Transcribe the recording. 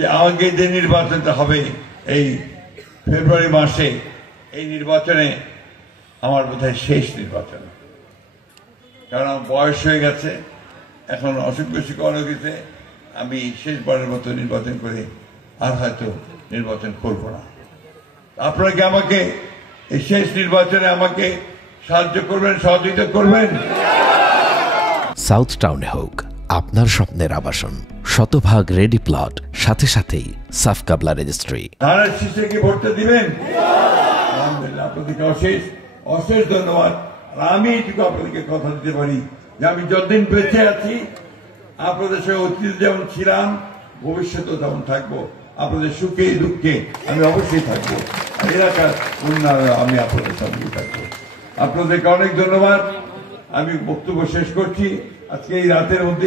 যে আগে যে নির্বাচনটা হবে এই ফেব্রুয়ারি মাসে, এই নির্বাচনে আমার বোধহয় শেষ নির্বাচন, কারণ আমার বয়স হয়ে গেছে, এখন অসুখ বিসুখ অনেক হয়েছে। আমি শেষবারের মতো নির্বাচন করে আর হয়তো নির্বাচন করব না। আপনারা কি আমাকে এই শেষ নির্বাচনে আমাকে সাহায্য করবেন, সহযোগিতা করবেন? সাউথ টাউনে হোক আপনার স্বপ্নের আবাসন, শতভাগ রেডি প্লট, সাথে সাথেই সাফ কাবলা রেজিস্ট্রি। ধানের শীষে কি ভোটটা দিবেন? আলহামদুলিল্লাহ, আপনাদেরকে অশেষ অশেষ ধন্যবাদ। আর আমি এইটুকু আপনাদেরকে কথা দিতে পারি যে আমি যতদিন বেঁচে আছি আপনাদের সঙ্গে অতীত যেমন ছিলাম, ভবিষ্যতেও তেমন থাকবো। আপনাদের সুখে দুঃখে আমি অবশ্যই থাকবো, আর এলাকার উন্নয়নে আমি আপনাদের সঙ্গে থাকবো। আপনাদেরকে অনেক ধন্যবাদ। আমি বক্তব্য শেষ করছি আজকে এই রাতের মধ্যে।